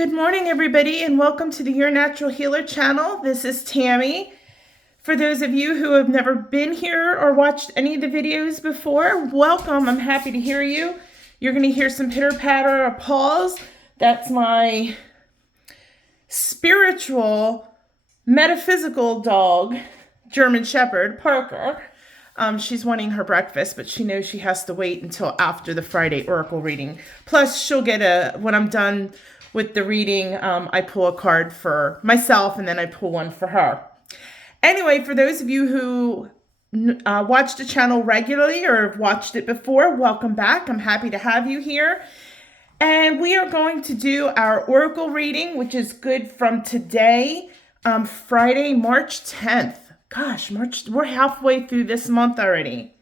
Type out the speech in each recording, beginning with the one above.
Good morning, everybody, and welcome to the Your Natural Healer channel. This is Tammy. For those of you who have never been here or watched any of the videos before, welcome. I'm happy to hear you. You're going to hear some pitter-patter or paws. That's my spiritual, metaphysical dog, German Shepherd, Parker. She's wanting her breakfast, but she knows she has to wait until after the Friday Oracle reading. Plus, she'll get when I'm done with the reading, I pull a card for myself and then I pull one for her. Anyway, for those of you who watch the channel regularly or have watched it before, welcome back. I'm happy to have you here. And we are going to do our Oracle reading, which is good from today, Friday, March 10th. Gosh, we're halfway through this month already.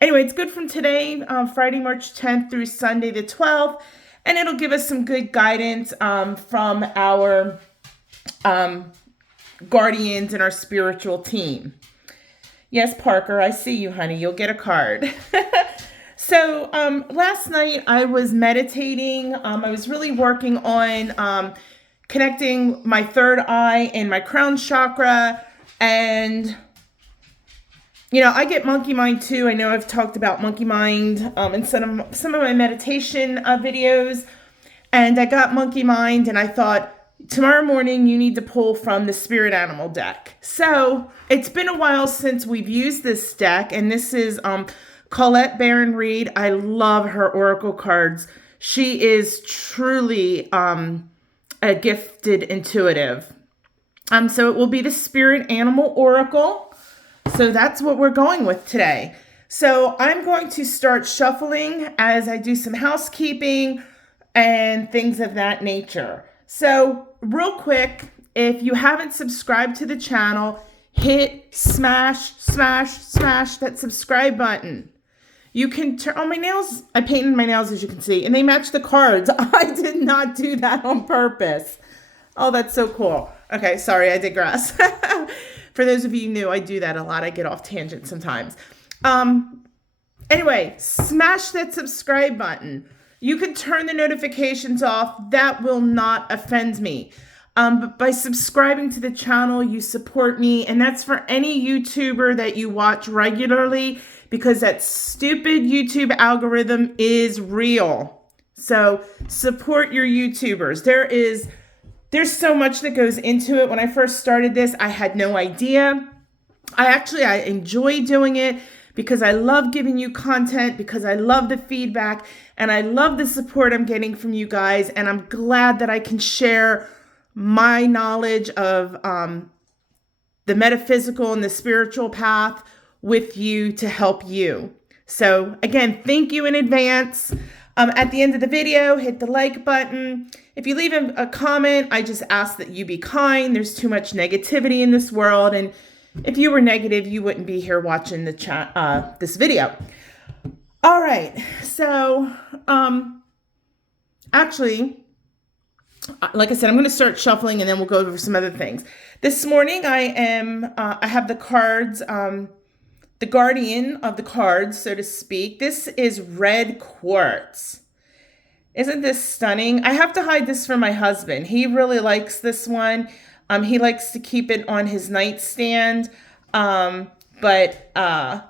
Anyway, it's good from today, Friday, March 10th through Sunday the 12th. And it'll give us some good guidance from our guardians and our spiritual team. Yes, Parker, I see you, honey. You'll get a card. So last night I was meditating. I was really working on connecting my third eye and my crown chakra. And you know, I get monkey mind too. I know I've talked about monkey mind in some of my meditation videos. And I got monkey mind and I thought, tomorrow morning you need to pull from the spirit animal deck. So it's been a while since we've used this deck. And this is Colette Baron Reed. I love her oracle cards. She is truly a gifted intuitive. So it will be the spirit animal oracle. So that's what we're going with today. So I'm going to start shuffling as I do some housekeeping and things of that nature. So real quick, if you haven't subscribed to the channel, hit smash that subscribe button. You can turn on my nails. I painted my nails, as you can see, and they match the cards. I did not do that on purpose. Oh, that's so cool. Okay, sorry, I digress. For those of you new, I do that a lot. I get off tangent sometimes. Anyway, smash that subscribe button. You can turn the notifications off. That will not offend me. But by subscribing to the channel, you support me. And that's for any YouTuber that you watch regularly, because that stupid YouTube algorithm is real. So support your YouTubers. There's so much that goes into it. When I first started this, I had no idea. I enjoy doing it because I love giving you content, because I love the feedback, and I love the support I'm getting from you guys. And I'm glad that I can share my knowledge of the metaphysical and the spiritual path with you to help you. So again, thank you in advance. At the end of the video, hit the like button. If you leave a comment, I just ask that you be kind. There's too much negativity in this world. And if you were negative, you wouldn't be here watching this video. All right. So actually, like I said, I'm going to start shuffling and then we'll go over some other things. This morning, I have the cards, the guardian of the cards, so to speak. This is red quartz. Isn't this stunning? I have to hide this from my husband. He really likes this one. He likes to keep it on his nightstand. But I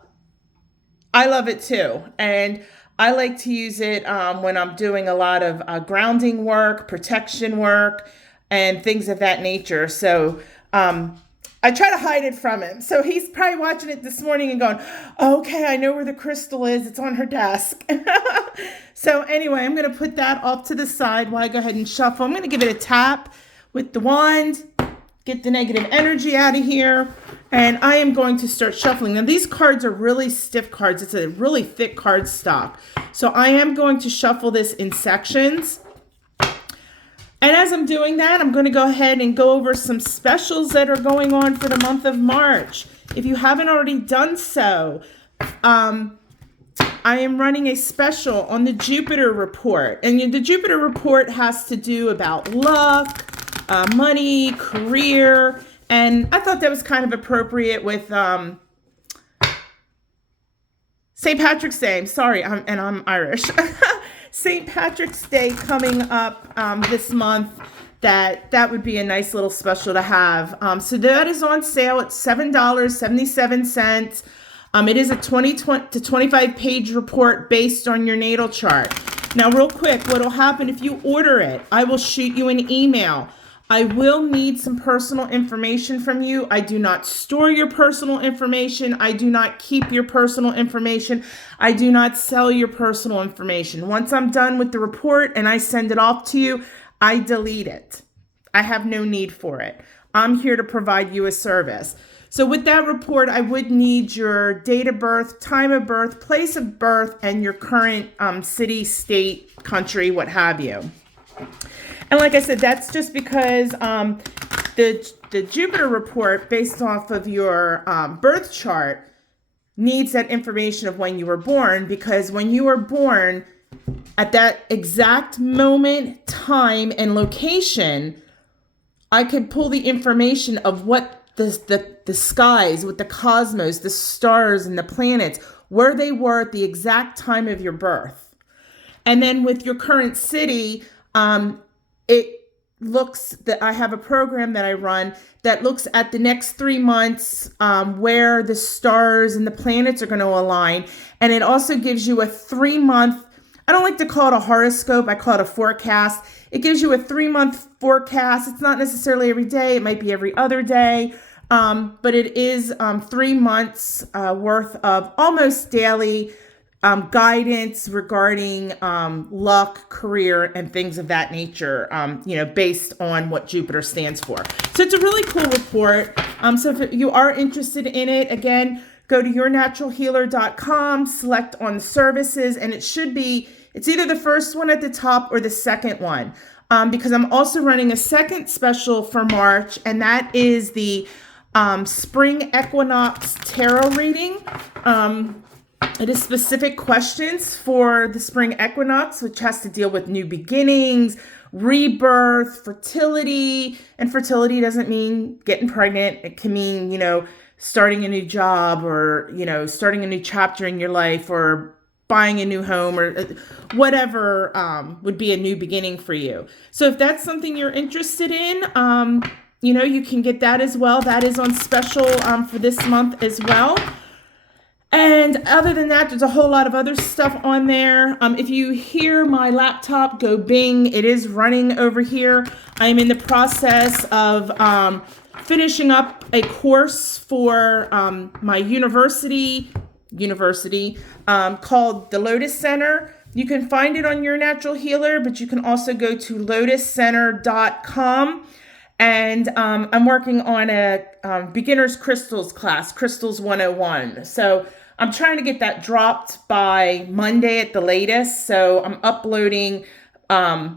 love it too. And I like to use it when I'm doing a lot of grounding work, protection work, and things of that nature. So I try to hide it from him. So he's probably watching it this morning and going, okay, I know where the crystal is. It's on her desk. So anyway, I'm going to put that off to the side while I go ahead and shuffle. I'm going to give it a tap with the wand, get the negative energy out of here. And I am going to start shuffling. Now these cards are really stiff cards. It's a really thick card stock. So I am going to shuffle this in sections. And as I'm doing that, I'm going to go ahead and go over some specials that are going on for the month of March. If you haven't already done so, I am running a special on the Jupiter report. And the Jupiter report has to do about luck, money, career. And I thought that was kind of appropriate with St. Patrick's Day. I'm Irish. St. Patrick's Day coming up this month. that would be a nice little special to have. So that is on sale. It's $7.77. It is a 20 to 25 page report based on your natal chart. Now, real quick, what will happen if you order it? I will shoot you an email. I will need some personal information from you. I do not store your personal information. I do not keep your personal information. I do not sell your personal information. Once I'm done with the report and I send it off to you, I delete it. I have no need for it. I'm here to provide you a service. So with that report, I would need your date of birth, time of birth, place of birth, and your current city, state, country, what have you. And like I said, that's just because the Jupiter report based off of your birth chart needs that information of when you were born, because when you were born, at that exact moment, time, and location, I could pull the information of what the skies, with the cosmos, the stars, and the planets, where they were at the exact time of your birth. And then with your current city, it looks that I have a program that I run that looks at the next 3 months, where the stars and the planets are going to align. And it also gives you a 3-month, I don't like to call it a horoscope, I call it a forecast. It gives you a 3-month forecast. It's not necessarily every day, it might be every other day. But it is 3 months worth of almost daily guidance regarding luck, career, and things of that nature, based on what Jupiter stands for. So it's a really cool report. So if you are interested in it, again, go to yournaturalhealer.com, select on services, and it's either the first one at the top or the second one, because I'm also running a second special for March, and that is the spring equinox tarot reading. It is specific questions for the spring equinox, which has to deal with new beginnings, rebirth, fertility. And fertility doesn't mean getting pregnant. It can mean, starting a new job, or, starting a new chapter in your life, or buying a new home, or whatever would be a new beginning for you. So if that's something you're interested in, you can get that as well. That is on special for this month as well. And other than that, there's a whole lot of other stuff on there. If you hear my laptop go bing, it is running over here. I'm in the process of finishing up a course for my university called the Lotus Center. You can find it on Your Natural Healer, but you can also go to lotuscenter.com. And I'm working on a beginner's crystals class, Crystals 101. So I'm trying to get that dropped by Monday at the latest. So I'm uploading my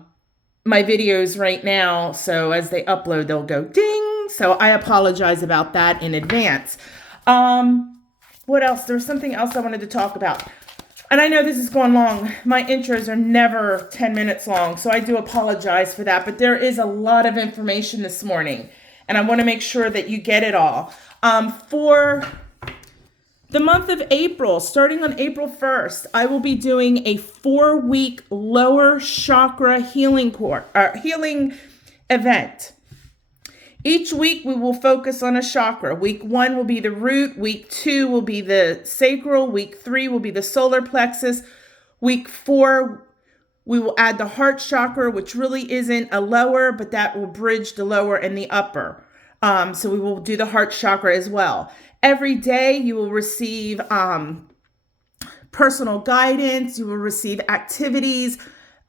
videos right now. So as they upload, they'll go ding. So I apologize about that in advance. What else? There was something else I wanted to talk about. And I know this is going long. My intros are never 10 minutes long, so I do apologize for that. But there is a lot of information this morning, and I want to make sure that you get it all. For the month of April, starting on April 1st, I will be doing a 4-week lower chakra healing event. Each week we will focus on a chakra. Week 1 will be the root. Week 2 will be the sacral. Week 3 will be the solar plexus. Week 4, we will add the heart chakra, which really isn't a lower, but that will bridge the lower and the upper. So we will do the heart chakra as well. Every day you will receive personal guidance. You will receive activities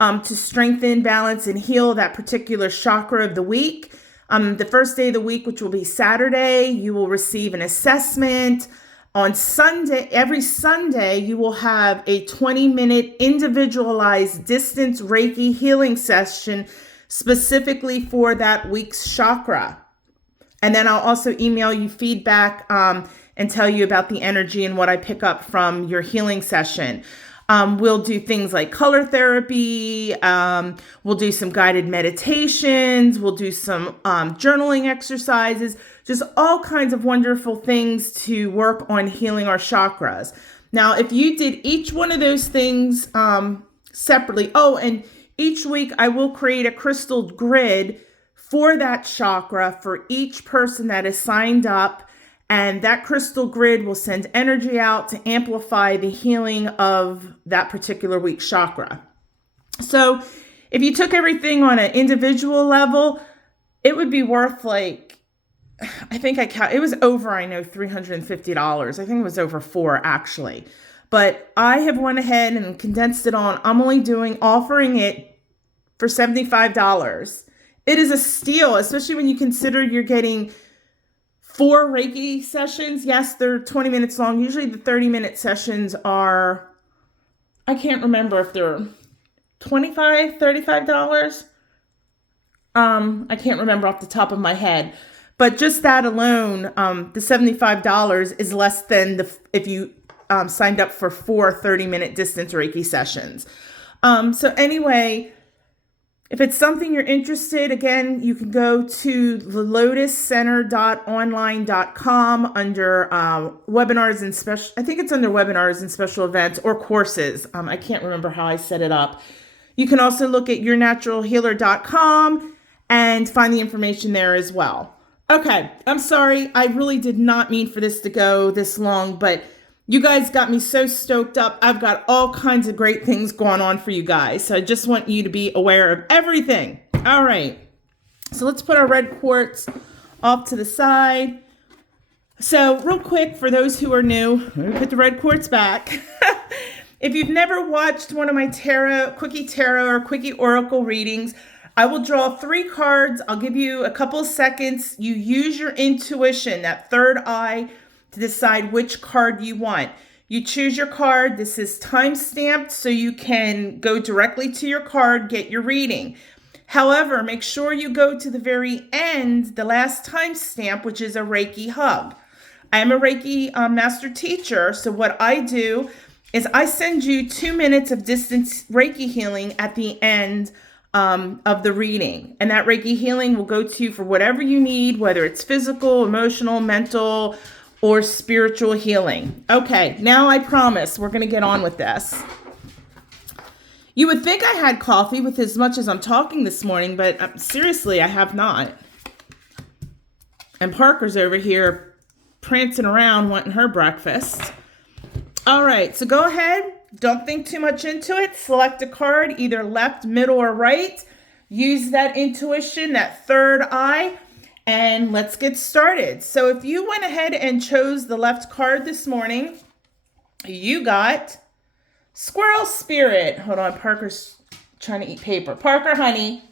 to strengthen, balance, and heal that particular chakra of the week. The first day of the week, which will be Saturday, you will receive an assessment. On Sunday, every Sunday, you will have a 20-minute individualized distance Reiki healing session specifically for that week's chakra. And then I'll also email you feedback and tell you about the energy and what I pick up from your healing session. We'll do things like color therapy. We'll do some guided meditations. We'll do some journaling exercises, just all kinds of wonderful things to work on healing our chakras. Now, if you did each one of those things separately, and each week I will create a crystal grid for that chakra for each person that is signed up. And that crystal grid will send energy out to amplify the healing of that particular week's chakra. So if you took everything on an individual level, it would be worth like, it was over, $350. I think it was over $4 actually. But I have went ahead and condensed it on. I'm only offering it for $75. It is a steal, especially when you consider you're getting 4 Reiki sessions. Yes, they're 20 minutes long. Usually the 30-minute sessions are, I can't remember if they're $25, $35. I can't remember off the top of my head. But just that alone, the $75 is less than if you signed up for 4 30-minute distance Reiki sessions. So anyway, if it's something you're interested, again, you can go to thelotuscenter.online.com under webinars and special, I think it's under webinars and special events or courses. I can't remember how I set it up. You can also look at yournaturalhealer.com and find the information there as well. Okay, I'm sorry. I really did not mean for this to go this long, but you guys got me so stoked up. I've got all kinds of great things going on for you guys. So I just want you to be aware of everything. All right. So let's put our red quartz off to the side. So real quick, for those who are new, let me put the red quartz back. If you've never watched one of my quickie tarot or quickie oracle readings, I will draw 3 cards. I'll give you a couple of seconds. You use your intuition, that third eye, to decide which card you want. You choose your card. This is time-stamped, so you can go directly to your card, get your reading. However, make sure you go to the very end, the last timestamp, which is a Reiki Hug. I am a Reiki master teacher, so what I do is I send you 2 minutes of distance Reiki healing at the end of the reading. And that Reiki healing will go to you for whatever you need, whether it's physical, emotional, mental, or spiritual healing. Okay, now I promise we're going to get on with this. You would think I had coffee with as much as I'm talking this morning, but seriously, I have not. And Parker's over here prancing around wanting her breakfast. All right, so go ahead. Don't think too much into it. Select a card, either left, middle, or right. Use that intuition, that third eye, and let's get started. So if you went ahead and chose the left card this morning, you got Squirrel Spirit. Hold on, Parker's trying to eat paper. Parker, honey.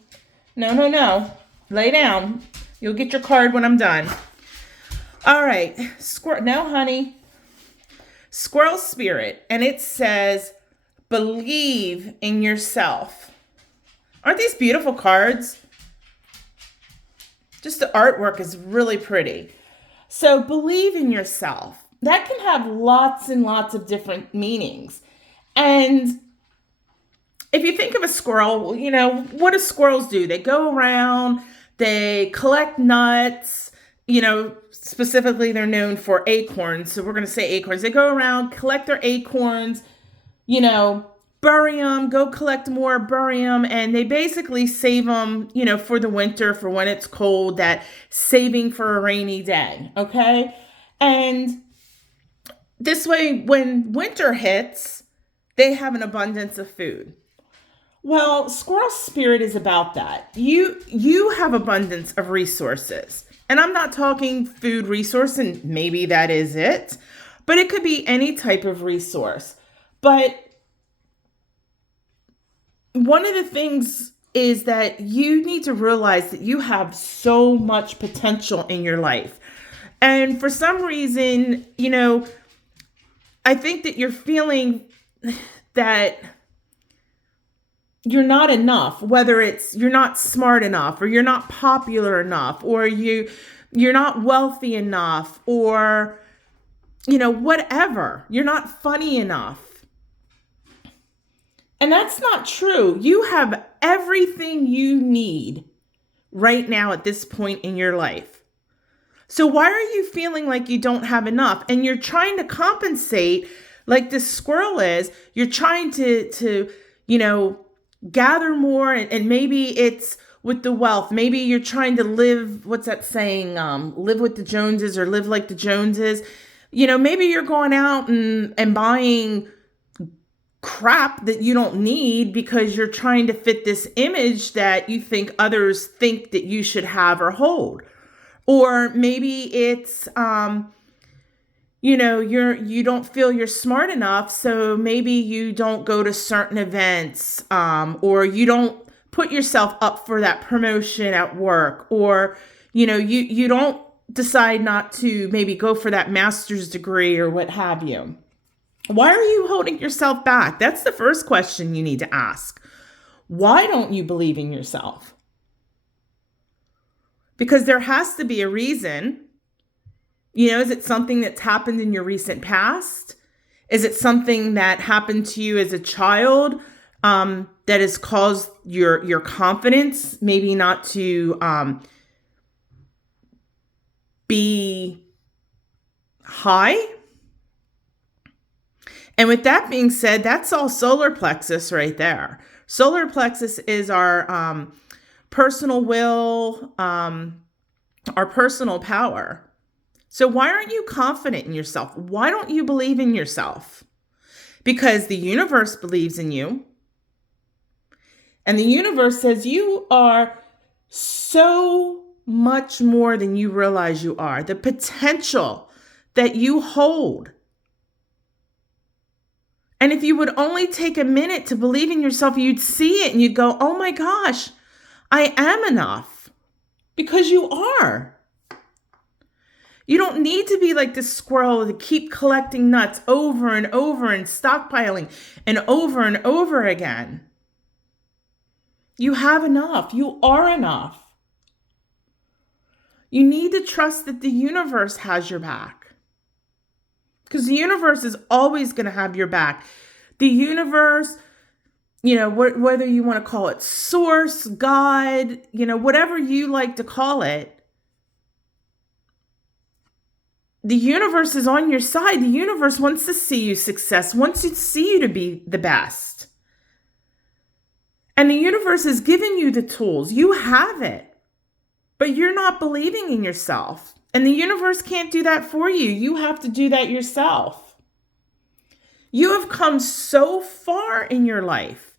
No. Lay down. You'll get your card when I'm done. All right. No, honey. Squirrel Spirit, and it says, believe in yourself. Aren't these beautiful cards? Just the artwork is really pretty. So believe in yourself. That can have lots and lots of different meanings. And if you think of a squirrel, what do squirrels do? They go around, they collect nuts, specifically they're known for acorns. So we're going to say acorns. They go around, collect their acorns, bury them, go collect more, bury them. And they basically save them, for the winter, for when it's cold, that saving for a rainy day. Okay. And this way, when winter hits, they have an abundance of food. Well, Squirrel Spirit is about that. You have abundance of resources. And I'm not talking food resource, and maybe that is it, but it could be any type of resource. But one of the things is that you need to realize that you have so much potential in your life. And for some reason, I think that you're feeling that you're not enough, whether it's you're not smart enough, or you're not popular enough, or you're not wealthy enough, or, whatever. You're not funny enough. And that's not true. You have everything you need right now at this point in your life. So why are you feeling like you don't have enough? And you're trying to compensate like this squirrel is. You're trying to gather more, and maybe it's with the wealth. Maybe you're trying to live, what's that saying? Live with the Joneses or live like the Joneses. Maybe you're going out and buying crap that you don't need because you're trying to fit this image that you think others think that you should have or hold. Or maybe it's, you don't feel you're smart enough, so maybe you don't go to certain events, or you don't put yourself up for that promotion at work, or, you don't decide not to maybe go for that master's degree or what have you. Why are you holding yourself back? That's the first question you need to ask. Why don't you believe in yourself? Because there has to be a reason. Is it something that's happened in your recent past? Is it something that happened to you as a child that has caused your confidence maybe not to be high? And with that being said, that's all solar plexus right there. Solar plexus is our personal will, our personal power. So why aren't you confident in yourself? Why don't you believe in yourself? Because the universe believes in you. And the universe says you are so much more than you realize you are. The potential that you hold. And if you would only take a minute to believe in yourself, you'd see it and you'd go, oh my gosh, I am enough. Because you are. You don't need to be like this squirrel to keep collecting nuts over and over and stockpiling and over again. You have enough. You are enough. You need to trust that the universe has your back. Because the universe is always going to have your back. The universe, whether you want to call it source, God, whatever you like to call it, the universe is on your side. The universe wants to see you success, wants to see you to be the best. And the universe has given you the tools. You have it. But you're not believing in yourself. And the universe can't do that for you. You have to do that yourself. You have come so far in your life.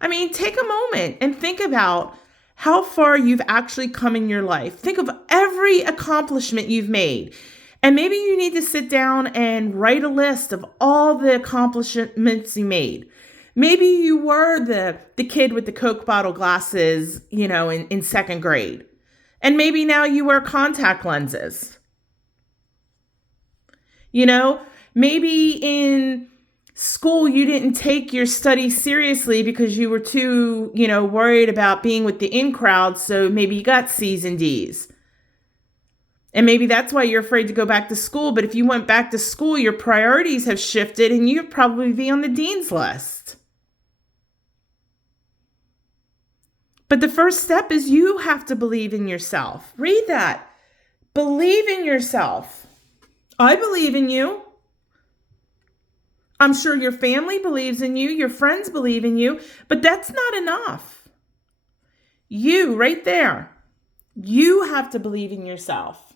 I mean, take a moment and think about how far you've actually come in your life. Think of every accomplishment you've made. And maybe you need to sit down and write a list of all the accomplishments you made. Maybe you were the kid with the Coke bottle glasses, in second grade. And maybe now you wear contact lenses. Maybe in school you didn't take your studies seriously because you were too, worried about being with the in crowd. So maybe you got C's and D's. And maybe that's why you're afraid to go back to school. But if you went back to school, your priorities have shifted and you'd probably be on the dean's list. But the first step is you have to believe in yourself. Read that. Believe in yourself. I believe in you. I'm sure your family believes in you. Your friends believe in you. But that's not enough. You, right there, you have to believe in yourself.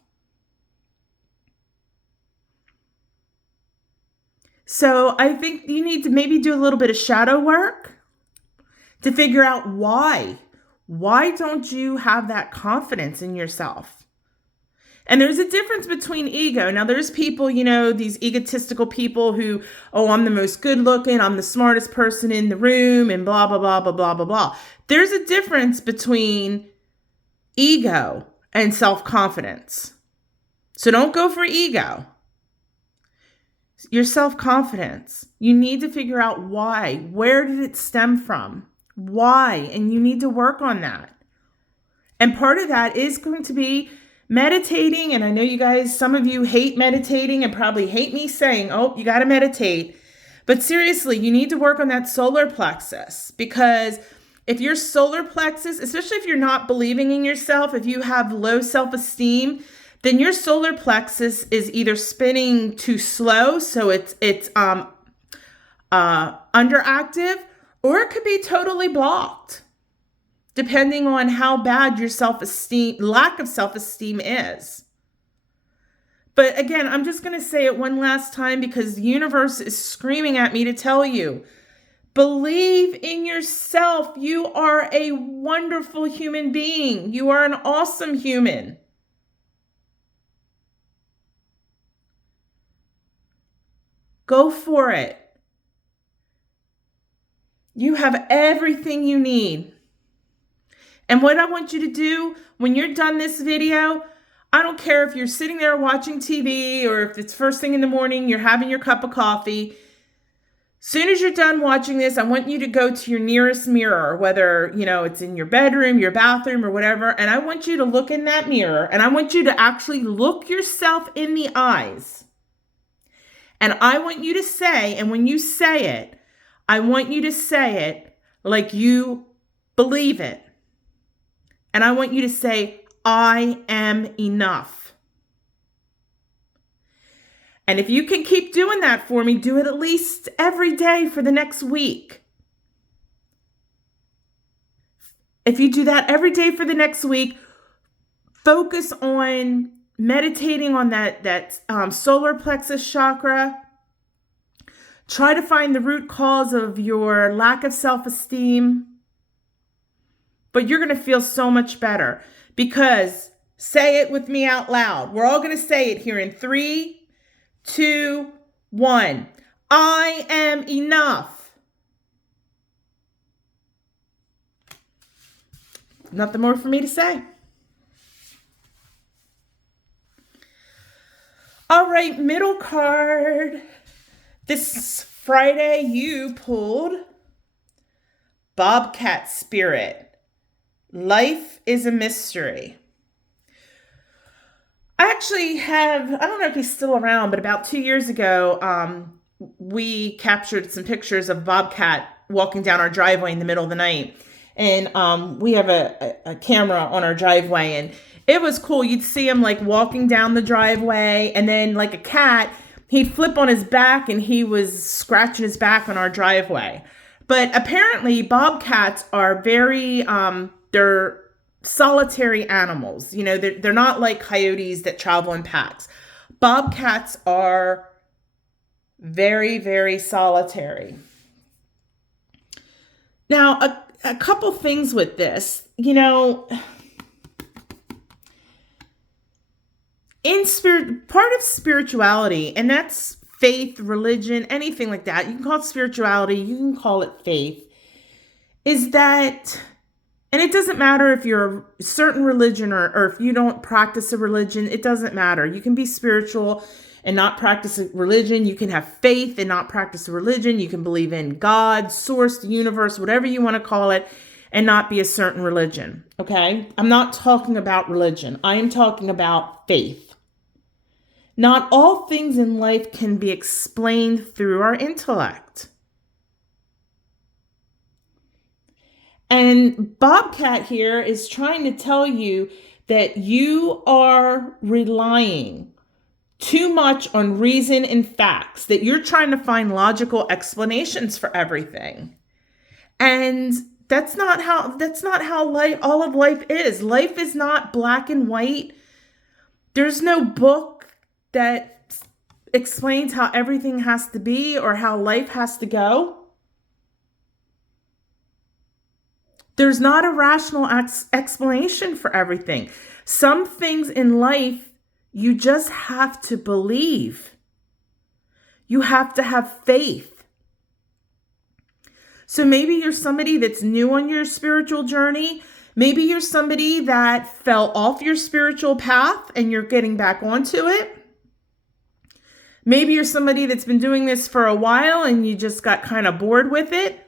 So I think you need to maybe do a little bit of shadow work to figure out why. Why don't you have that confidence in yourself? And there's a difference between ego. Now, there's people, these egotistical people who, I'm the most good looking, I'm the smartest person in the room, and blah, blah, blah, blah, blah, blah, blah. There's a difference between ego and self-confidence. So don't go for ego. Your self-confidence. You need to figure out why. Where did it stem from? Why? And you need to work on that. And part of that is going to be meditating. And I know you guys, some of you hate meditating and probably hate me saying, you got to meditate. But seriously, you need to work on that solar plexus, because if your solar plexus, especially if you're not believing in yourself, if you have low self-esteem, then your solar plexus is either spinning too slow, so it's underactive, or it could be totally blocked. depending on how bad your self-esteem, lack of self-esteem is. But again, I'm just going to say it one last time because the universe is screaming at me to tell you, believe in yourself. You are a wonderful human being. You are an awesome human. Go for it. You have everything you need. And what I want you to do when you're done this video, I don't care if you're sitting there watching TV or if it's first thing in the morning, you're having your cup of coffee. Soon as you're done watching this, I want you to go to your nearest mirror, whether, it's in your bedroom, your bathroom, or whatever. And I want you to look in that mirror and I want you to actually look yourself in the eyes. And I want you to say, and when you say it, I want you to say it like you believe it. And I want you to say, I am enough. And if you can keep doing that for me, do it at least every day for the next week. If you do that every day for the next week, focus on meditating on that solar plexus chakra. Try to find the root cause of your lack of self-esteem. But you're going to feel so much better because say it with me out loud. We're all going to say it here in 3, 2, 1. I am enough. Nothing more for me to say. All right, middle card. This Friday you pulled Bobcat Spirit. Life is a mystery. I actually I don't know if he's still around, but about 2 years ago, we captured some pictures of Bobcat walking down our driveway in the middle of the night. And we have a camera on our driveway, and it was cool. You'd see him like walking down the driveway, and then like a cat, he'd flip on his back and he was scratching his back on our driveway. But apparently bobcats are very, they're solitary animals. They're not like coyotes that travel in packs. Bobcats are very, very solitary. Now, a couple things with this, in spirit, part of spirituality, and that's faith, religion, anything like that. You can call it spirituality, you can call it faith, is that, and it doesn't matter if you're a certain religion or if you don't practice a religion, it doesn't matter. You can be spiritual and not practice a religion. You can have faith and not practice a religion. You can believe in God, source, the universe, whatever you want to call it, and not be a certain religion. Okay? I'm not talking about religion. I am talking about faith. Not all things in life can be explained through our intellect. And Bobcat here is trying to tell you that you are relying too much on reason and facts, that you're trying to find logical explanations for everything. And that's not how life, all of life is. Life is not black and white. There's no book that explains how everything has to be or how life has to go. There's not a rational explanation for everything. Some things in life, you just have to believe. You have to have faith. So maybe you're somebody that's new on your spiritual journey. Maybe you're somebody that fell off your spiritual path and you're getting back onto it. Maybe you're somebody that's been doing this for a while and you just got kind of bored with it.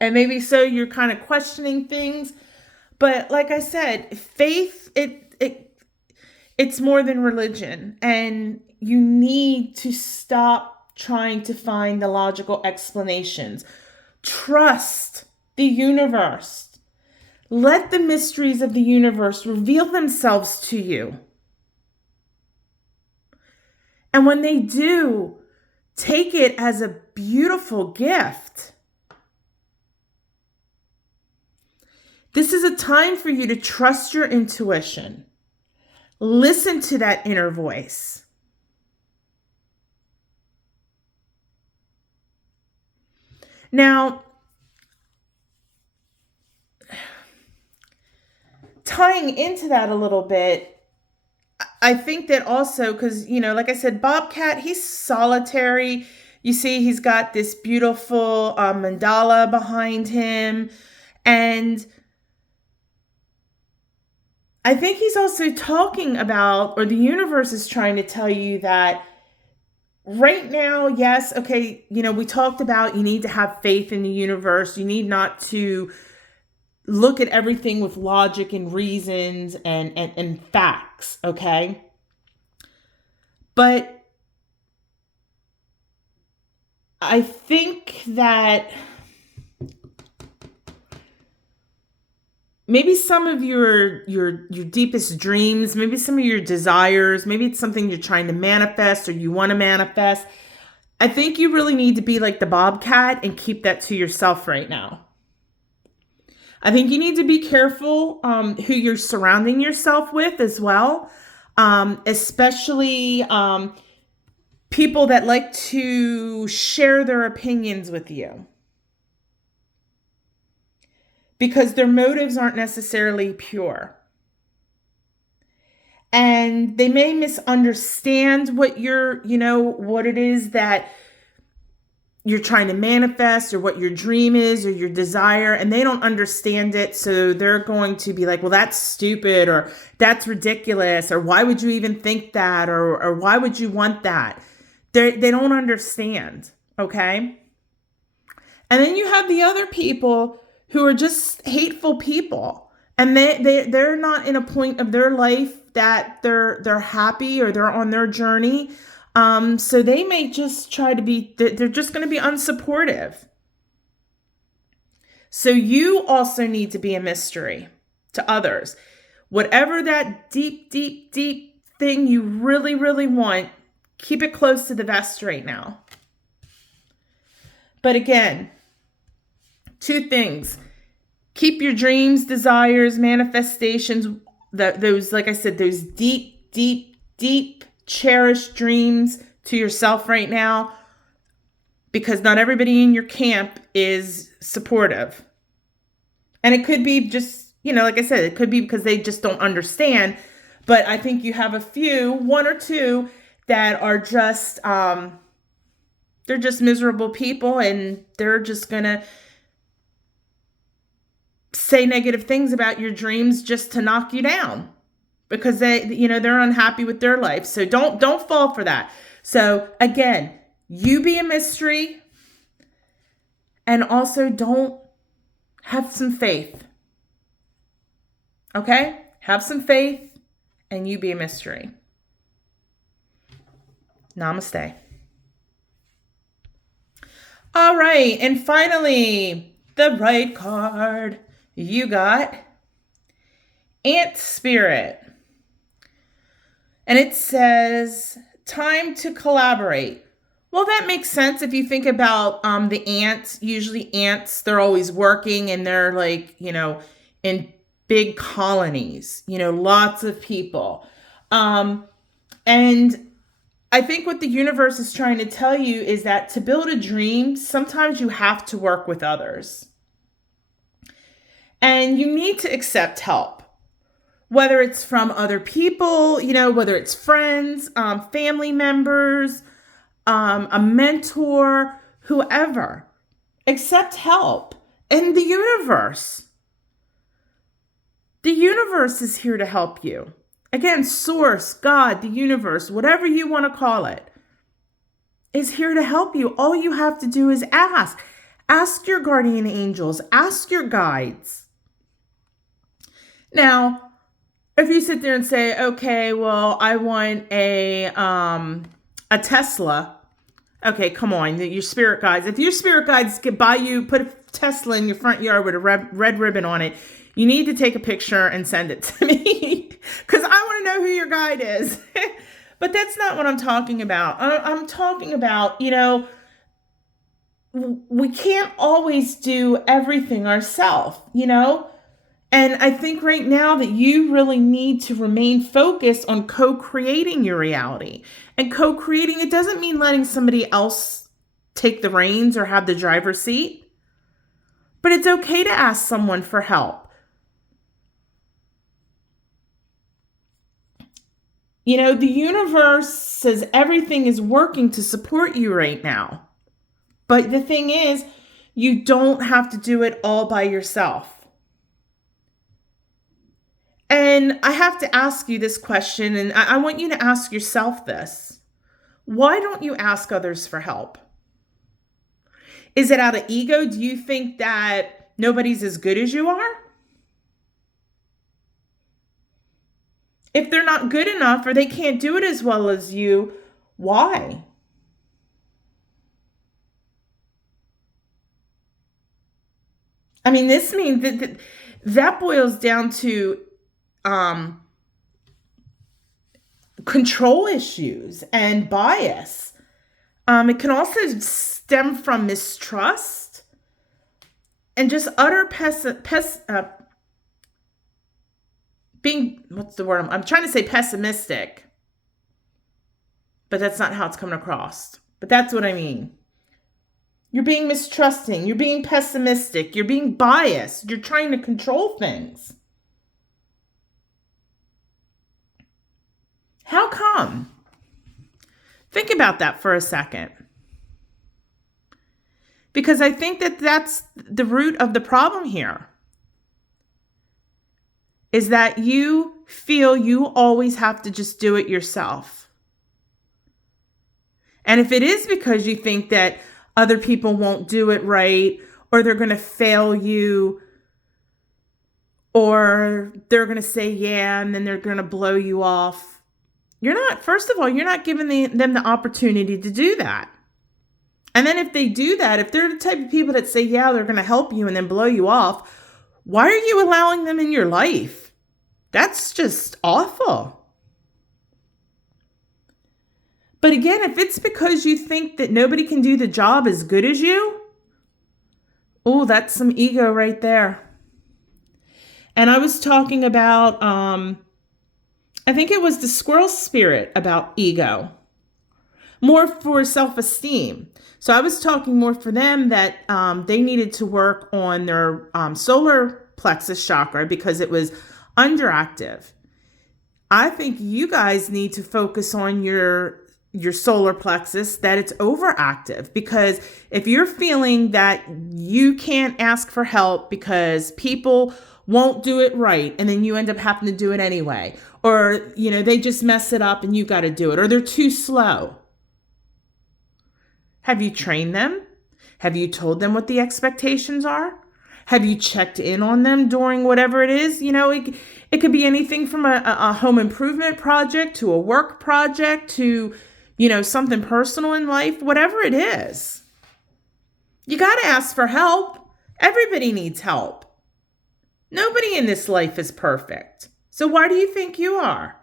And maybe so you're kind of questioning things. But like I said, faith, it's more than religion. And you need to stop trying to find the logical explanations. Trust the universe. Let the mysteries of the universe reveal themselves to you. And when they do, take it as a beautiful gift. This is a time for you to trust your intuition. Listen to that inner voice. Now, tying into that a little bit, I think that also, because, like I said, Bobcat, he's solitary. You see, he's got this beautiful mandala behind him. And I think he's also talking about, or the universe is trying to tell you that right now, yes, okay, we talked about you need to have faith in the universe. You need not to look at everything with logic and reasons and facts, okay? But I think that maybe some of your deepest dreams, maybe some of your desires, maybe it's something you're trying to manifest or you want to manifest. I think you really need to be like the Bobcat and keep that to yourself right now. I think you need to be careful who you're surrounding yourself with as well, especially people that like to share their opinions with you, because their motives aren't necessarily pure. And they may misunderstand what what it is that you're trying to manifest, or what your dream is, or your desire, and they don't understand it. So they're going to be like, well, that's stupid, or that's ridiculous, or why would you even think that, or why would you want that? They don't understand, okay? And then you have the other people who are just hateful people, and they're not in a point of their life that they're happy, or they're on their journey. So they may just try to be, they're just going to be unsupportive. So you also need to be a mystery to others. Whatever that deep, deep, deep thing you really, really want, keep it close to the vest right now. But again, two things. Keep your dreams, desires, manifestations, those, like I said, those deep, deep, deep, cherished dreams to yourself right now, because not everybody in your camp is supportive. And it could be just, like I said, it could be because they just don't understand. But I think you have one or two that are just, they're just miserable people, and they're just going to say negative things about your dreams just to knock you down, because they're unhappy with their life. So don't fall for that. So again, you be a mystery, and also don't have some faith. Okay? Have some faith, and you be a mystery. Namaste. All right. And finally, the right card. You got Ant Spirit. And it says, time to collaborate. Well, that makes sense if you think about the ants. Usually ants, they're always working, and they're like, in big colonies, lots of people. And I think what the universe is trying to tell you is that to build a dream, sometimes you have to work with others. And you need to accept help. Whether it's from other people, whether it's friends, family members, a mentor, whoever. Accept help. And the universe. The universe is here to help you. Again, source, God, the universe, whatever you want to call it, is here to help you. All you have to do is ask. Ask your guardian angels. Ask your guides. Now, if you sit there and say, okay, well, I want a Tesla. Okay, come on, your spirit guides. If your spirit guides could buy you, put a Tesla in your front yard with a red ribbon on it, you need to take a picture and send it to me, because I want to know who your guide is. But that's not what I'm talking about. I'm talking about, we can't always do everything ourselves, And I think right now that you really need to remain focused on co-creating your reality. And co-creating, it doesn't mean letting somebody else take the reins or have the driver's seat. But it's okay to ask someone for help. You know, the universe says everything is working to support you right now. But the thing is, you don't have to do it all by yourself. And I have to ask you this question, and I want you to ask yourself this. Why don't you ask others for help? Is it out of ego? Do you think that nobody's as good as you are? If they're not good enough or they can't do it as well as you, why? I mean, this means that boils down to control issues and bias. It can also stem from mistrust and just utter being, what's the word? I'm trying to say pessimistic, but that's not how it's coming across. But that's what I mean. You're being mistrusting. You're being pessimistic. You're being biased. You're trying to control things. How come? Think about that for a second. Because I think that that's the root of the problem here. Is that you feel you always have to just do it yourself. And if it is because you think that other people won't do it right, or they're going to fail you, or they're going to say yeah, and then they're going to blow you off, first of all, you're not giving them the opportunity to do that. And then if they do that, if they're the type of people that say, yeah, they're going to help you and then blow you off, why are you allowing them in your life? That's just awful. But again, if it's because you think that nobody can do the job as good as you, oh, that's some ego right there. And I was talking about, I think it was the squirrel spirit about ego, more for self-esteem. So I was talking more for them that they needed to work on their solar plexus chakra because it was underactive. I think you guys need to focus on your solar plexus, that it's overactive, because if you're feeling that you can't ask for help because people won't do it right and then you end up having to do it anyway, or they just mess it up and you got to do it, or they're too slow. Have you trained them? Have you told them what the expectations are? Have you checked in on them during whatever it is? It could be anything from a home improvement project to a work project to something personal in life, whatever it is. You got to ask for help. Everybody needs help. Nobody in this life is perfect. So why do you think you are?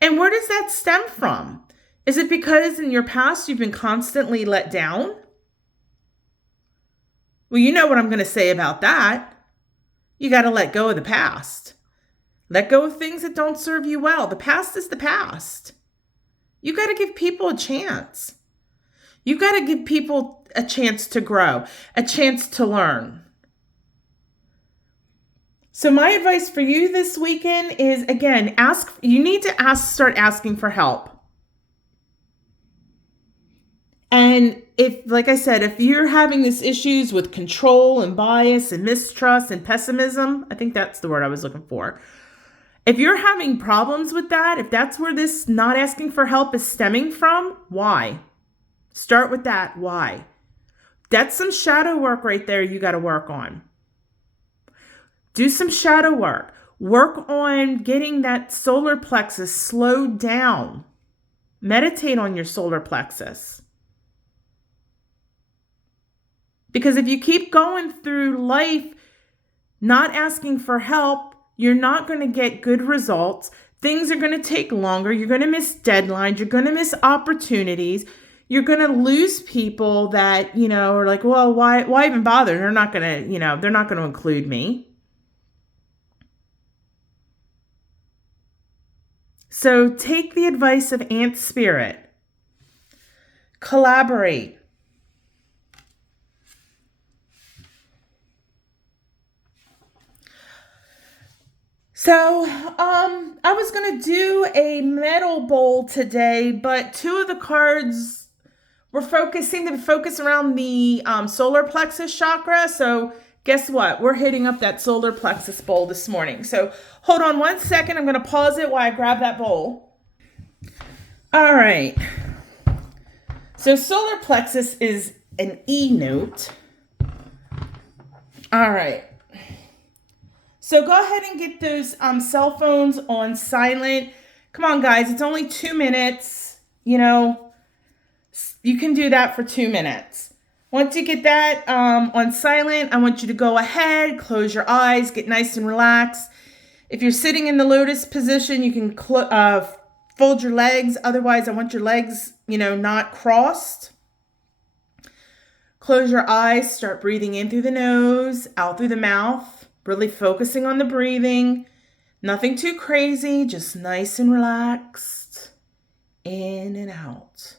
And where does that stem from? Is it because in your past you've been constantly let down? Well, you know what I'm going to say about that. You got to let go of the past. Let go of things that don't serve you well. The past is the past. You got to give people a chance. You got to give people a chance to grow, a chance to learn. So my advice for you this weekend is, again, you need to start asking for help. And like I said, if you're having these issues with control and bias and mistrust and pessimism, I think that's the word I was looking for. If you're having problems with that, if that's where this not asking for help is stemming from, why? Start with that. Why? That's some shadow work right there you got to work on. Do some shadow work. Work on getting that solar plexus slowed down. Meditate on your solar plexus. Because if you keep going through life not asking for help, you're not going to get good results. Things are going to take longer. You're going to miss deadlines. You're going to miss opportunities. you're going to lose people that, are like, well, why even bother? They're not going to, they're not going to include me. So take the advice of Ant Spirit. Collaborate. So, I was going to do a metal bowl today, but two of the cards seem to focus around the solar plexus chakra. So guess what? We're hitting up that solar plexus bowl this morning. So hold on one second. I'm going to pause it while I grab that bowl. All right. So solar plexus is an E note. All right. So go ahead and get those cell phones on silent. Come on, guys. It's only 2 minutes. You can do that for 2 minutes. Once you get that on silent, I want you to go ahead, close your eyes, get nice and relaxed. If you're sitting in the lotus position, you can fold your legs. Otherwise, I want your legs, not crossed. Close your eyes, start breathing in through the nose, out through the mouth, really focusing on the breathing. Nothing too crazy, just nice and relaxed. In and out.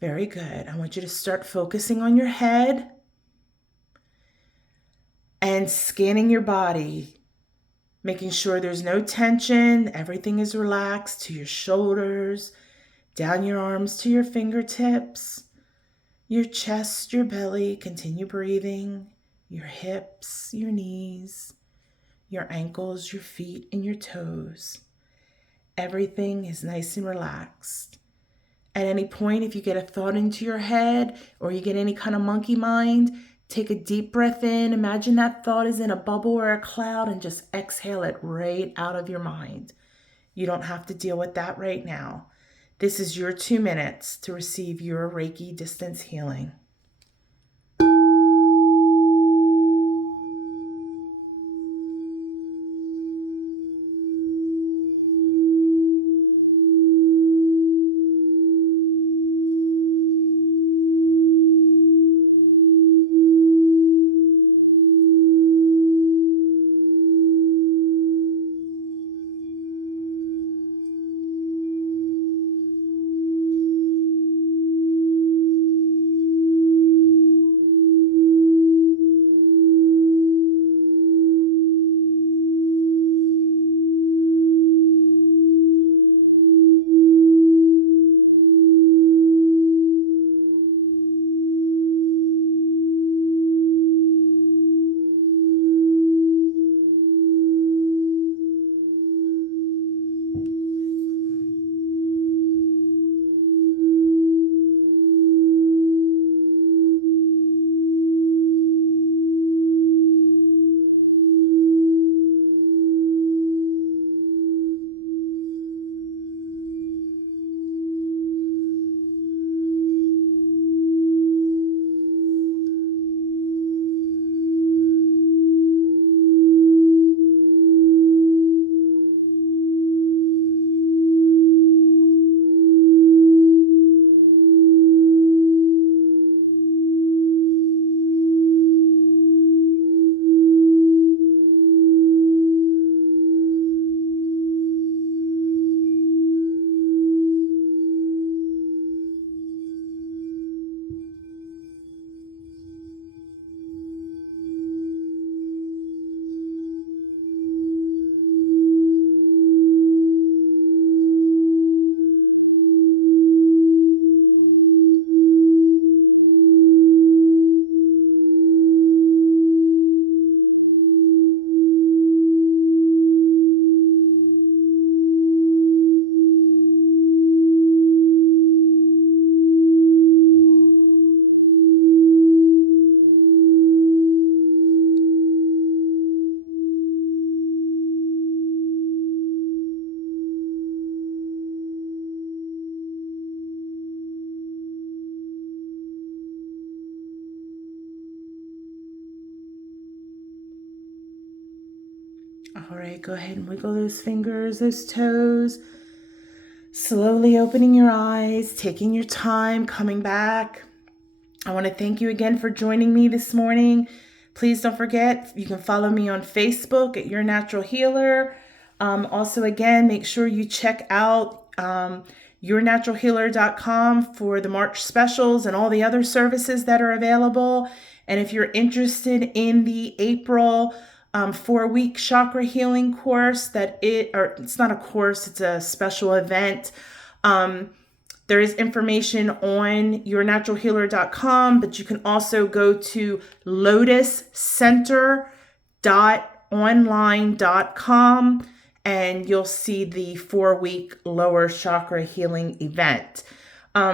Very good. I want you to start focusing on your head and scanning your body, making sure there's no tension, everything is relaxed to your shoulders, down your arms to your fingertips, your chest, your belly. Continue breathing, your hips, your knees, your ankles, your feet, and your toes. Everything is nice and relaxed. At any point, if you get a thought into your head or you get any kind of monkey mind, take a deep breath in. Imagine that thought is in a bubble or a cloud and just exhale it right out of your mind. You don't have to deal with that right now. This is your 2 minutes to receive your Reiki distance healing. All right, go ahead and wiggle those fingers, those toes. Slowly opening your eyes, taking your time, coming back. I want to thank you again for joining me this morning. Please don't forget, you can follow me on Facebook at Your Natural Healer. Also, again, make sure you check out yournaturalhealer.com for the March specials and all the other services that are available. And if you're interested in the April 4-week chakra healing course, it's not a course, it's a special event. There is information on yournaturalhealer.com, but you can also go to lotuscenter.online.com and you'll see the 4-week lower chakra healing event.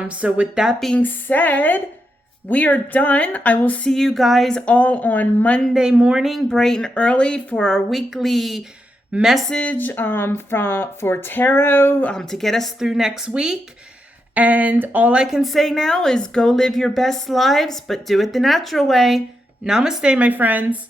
So with that being said, we are done. I will see you guys all on Monday morning, bright and early, for our weekly message for tarot to get us through next week. And all I can say now is go live your best lives, but do it the natural way. Namaste, my friends.